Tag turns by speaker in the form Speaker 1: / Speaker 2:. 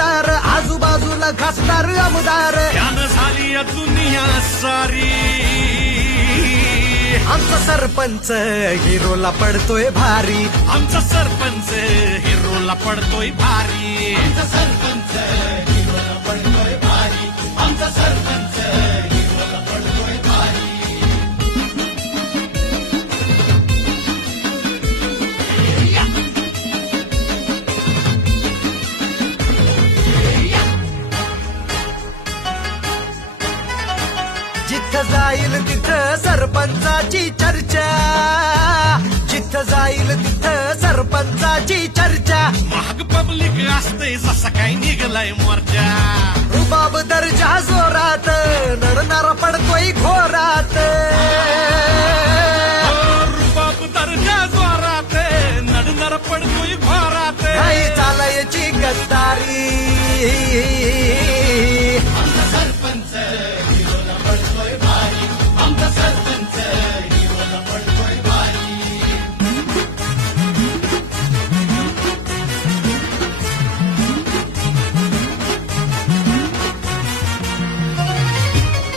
Speaker 1: आमदार आजूबाजूला खासदार आमदार.
Speaker 2: त्यानं झाली दुनिया सारी.
Speaker 1: आमचा सरपंच हिरोला पडतोय भारी.
Speaker 2: आमचा सरपंच हिरोला पडतोय भारी. आमचा सरपंच
Speaker 1: जिथ जाईल तिथं सरपंचाची चर्चा. जिथ जाईल तिथं सरपंचाची चर्चा.
Speaker 2: महाग पब्लिक असते जसं काही निघलाय मोर्चा.
Speaker 1: रुबाब दर्जा जोरात नरणार पडतोय खोरात हो, रुबाब जोरात पडतोय घोरात. काही चालायची गद्दारी.